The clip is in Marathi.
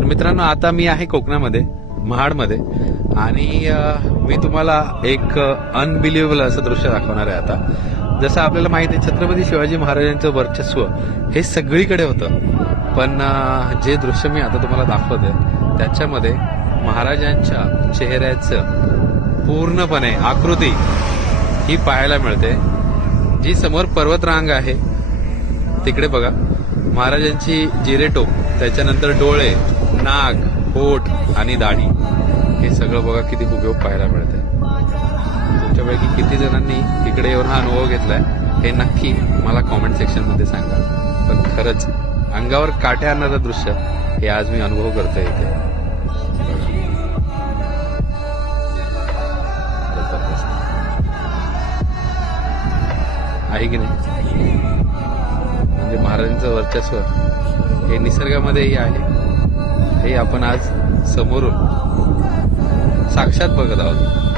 तर मित्रांनो आता मी आहे कोकणामध्ये महाडमध्ये आणि मी तुम्हाला एक अनबिलिव्हेबल असं दृश्य दाखवणार आहे आता. जसं आपल्याला माहिती आहे छत्रपती शिवाजी महाराजांचं वर्चस्व हे सगळीकडे होतं. पण जे दृश्य मी आता तुम्हाला दाखवते त्याच्यामध्ये महाराजांच्या चेहऱ्याचं पूर्णपणे आकृती ही पाहायला मिळते. जी समोर पर्वतरांग आहे तिकडे बघा महाराजांची जिरेटोप त्याच्यानंतर डोळे नाक पोट आणि दाढी. हे सगळं बघा किती उपयोग पाहायला मिळते तुमच्यापैकी किती जणांनी तिकडे येऊन हा अनुभव घेतलाय हे नक्की मला कॉमेंट सेक्शनमध्ये सांगा. पण खरंच अंगावर काटे आणणारं दृश्य हे आज मी अनुभव करतोय इथे. आहे की नाही? म्हणजे महाराजांचं वर्चस्व हे निसर्गामध्येही आहे. हे आपण आज समोरून साक्षात बघत आहोत.